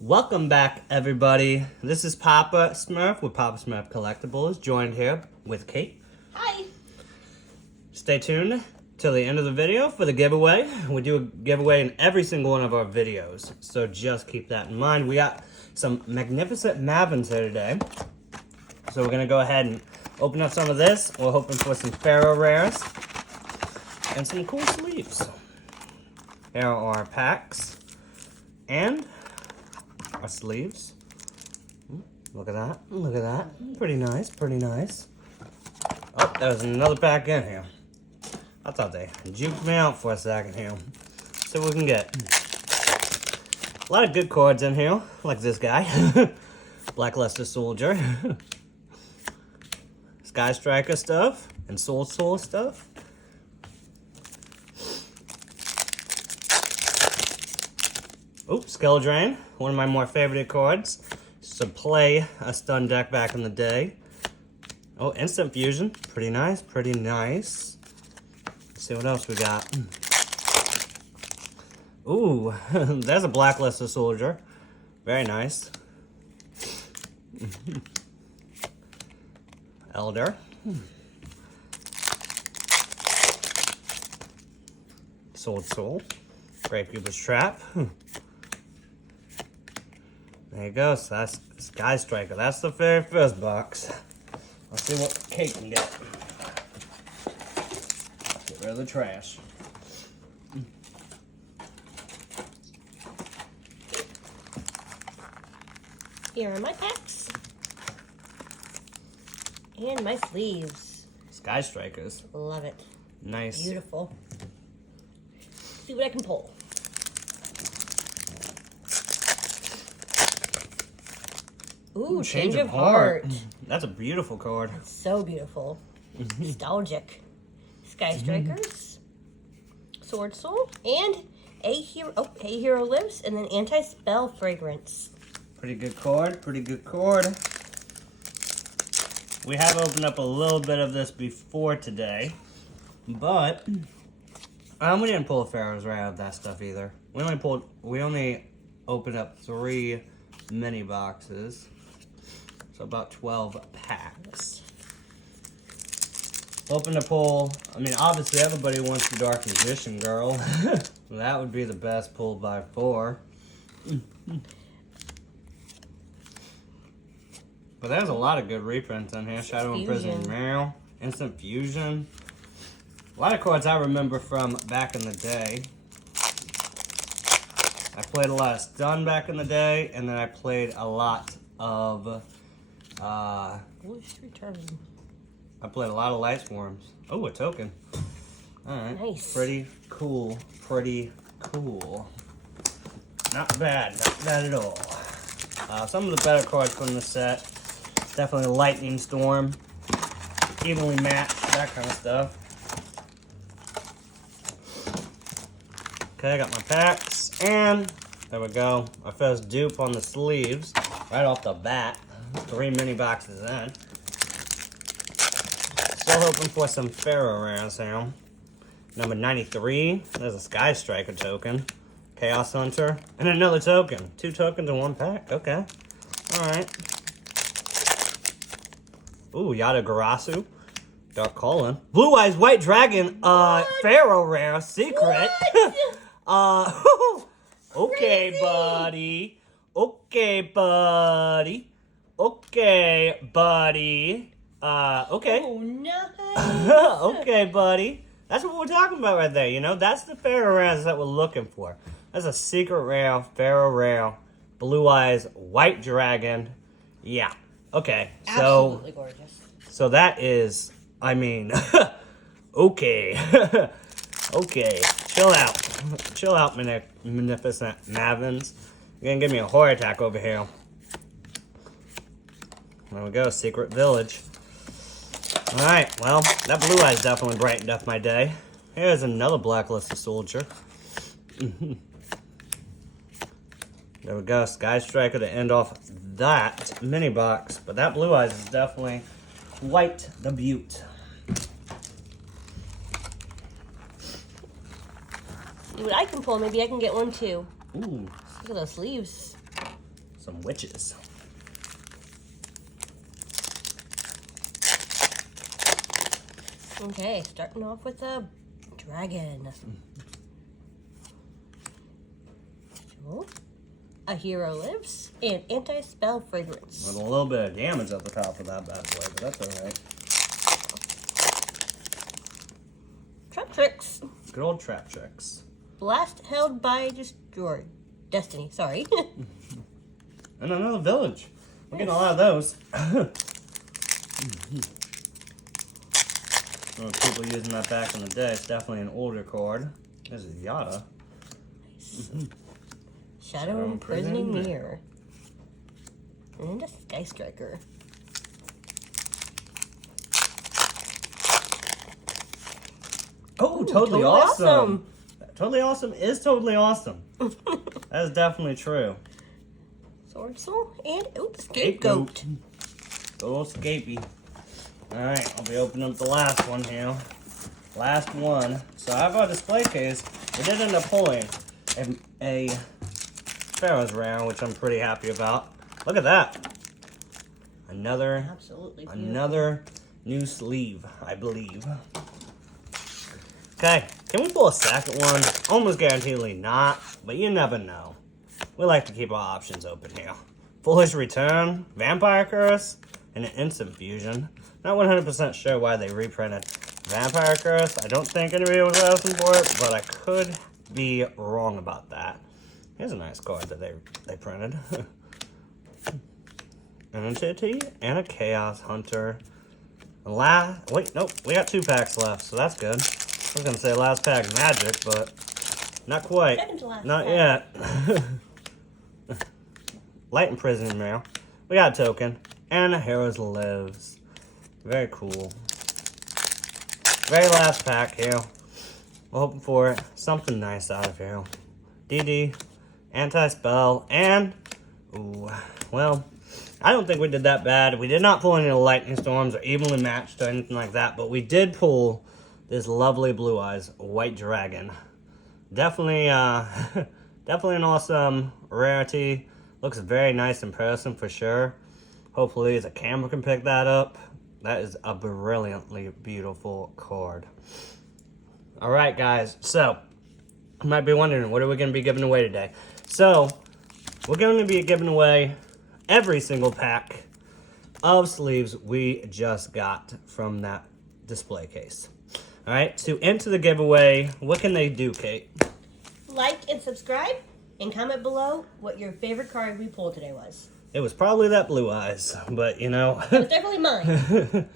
Welcome back, everybody. This is Papa Smurf with Papa Smurf Collectibles, joined here with Kate. Hi. Stay tuned till the end of the video for the giveaway. We do a giveaway in every single one of our videos, so just keep that in mind. We got some magnificent Mavens here today, so we're going to go ahead and open up some of this. We're hoping for some Pharaoh rares and some cool sleeves. Here are our packs and our sleeves. Look at that. Look at that. Pretty nice. Pretty nice. Oh, there's another pack in here. I thought they juked me out for a second here. See what we can get. A lot of good cards in here, like this guy. Blackluster Soldier. Sky Striker stuff. And Soul stuff. Oh, Drain, one of my more favorite cards. Used to play a stun deck back in the day. Oh, Instant Fusion, pretty nice, pretty nice. Let's see what else we got. Ooh, there's a Blackluster Soldier. Very nice. Elder. Soul. Great Cupid's Trap. There you go, so that's Sky Striker. That's the very first box. Let's see what Kate can get. Get rid of the trash. Here are my packs. And my sleeves. Sky Strikers. Love it. Nice. Beautiful. See what I can pull. Ooh, Change of Heart. That's a beautiful card. It's so beautiful. Nostalgic. Sky Strikers. Sword Soul. And A Hero Lives. And then Anti-Spell Fragrance. Pretty good card. Pretty good card. We have opened up a little bit of this before today. But we didn't pull a Pharaoh's right out of that stuff either. We only opened up 3 mini boxes. So about 12 packs. Open the pull. I mean, obviously everybody wants the Dark Magician Girl. That would be the best pull by 4. But there's a lot of good reprints in here. Shadow and Prison Mail, Instant Fusion. A lot of cards I remember from back in the day. I played a lot of Stun back in the day, and then I played a lot of Return. I played a lot of Light Swarms. Oh, a token. Alright. Nice. Pretty cool. Pretty cool. Not bad. Not bad at all. Some of the better cards from the set. Definitely Lightning Storm. Evenly matched. That kind of stuff. Okay, I got my packs. And there we go. Our first dupe on the sleeves. Right off the bat. 3 mini boxes in. Still hoping for some Pharaoh rares here. Number 93. There's a Sky Striker token. Chaos Hunter. And another token. 2 tokens in 1 pack. Okay. Alright. Ooh, Yada Garasu. Dark Colin. Blue Eyes White Dragon. Pharaoh rare. Secret. Okay, Crazy. buddy. Okay, buddy. Okay, buddy. Okay. Oh, nice. Okay, buddy. That's what we're talking about right there, you know? That's the Pharaoh rares that we're looking for. That's a secret rare, Pharaoh rare, Blue Eyes, White Dragon. Yeah. Okay. Absolutely gorgeous. So that is, I mean, okay. Okay. Chill out. Chill out, Magnificent Mavens. You're gonna give me a heart attack over here. There we go, Secret Village. Alright, well, that Blue Eyes definitely brightened up my day. Here's another Blackluster Soldier. There we go, Sky Striker to end off that mini box. But that Blue Eyes is definitely quite the beaut. See what I can pull. Maybe I can get one too. Ooh. Look at those sleeves. some witches. Okay, starting off with a dragon. Cool. A Hero Lives and anti-spell fragrance. With a little bit of damage at the top of that bad boy, but that's alright. Trap Tricks. Good old trap tricks. Blast held by Destiny, sorry. And another village. We're getting a lot of those. Well, people using that back in the day. It's definitely an older card. There's a Yada. Shadow Imprisoning Mirror. And a Sky Striker. Oh, totally awesome. Totally awesome is totally awesome. That is definitely true. Sword Soul and Scapegoat. Good old Scapey. Alright, I'll be opening up the last one here. Last one. So I have our display case. We did end up pulling a Pharaoh's rare, which I'm pretty happy about. Look at that. Another new sleeve, I believe. Okay, can we pull a second one? Almost guaranteedly not, but you never know. We like to keep our options open here. Foolish Return, Vampire Curse, and an Instant Fusion. Not 100% sure why they reprinted Vampire Curse. I don't think anybody was asking for it, but I could be wrong about that. Here's a nice card that they printed. An Entity and a Chaos Hunter. Wait, nope, we got 2 packs left, so that's good. I was gonna say last pack magic, but not quite. Second to last not pack. yet. Light Imprisoning Mail. We got a token. And a Heroes Lives. Very cool. Very last pack here. We're hoping for something nice out of here. DD, Anti-Spell, and... Ooh, well, I don't think we did that bad. We did not pull any Lightning Storms or evenly matched or anything like that, but we did pull this lovely Blue Eyes White Dragon. Definitely, definitely an awesome rarity. Looks very nice in person for sure. Hopefully the camera can pick that up. That is a brilliantly beautiful card. All right, guys. So, you might be wondering, what are we going to be giving away today? So, we're going to be giving away every single pack of sleeves we just got from that display case. All right, to enter the giveaway, what can they do, Kate? Like and subscribe, and comment below what your favorite card we pulled today was. It was probably that Blue Eyes, but you know. It was definitely mine.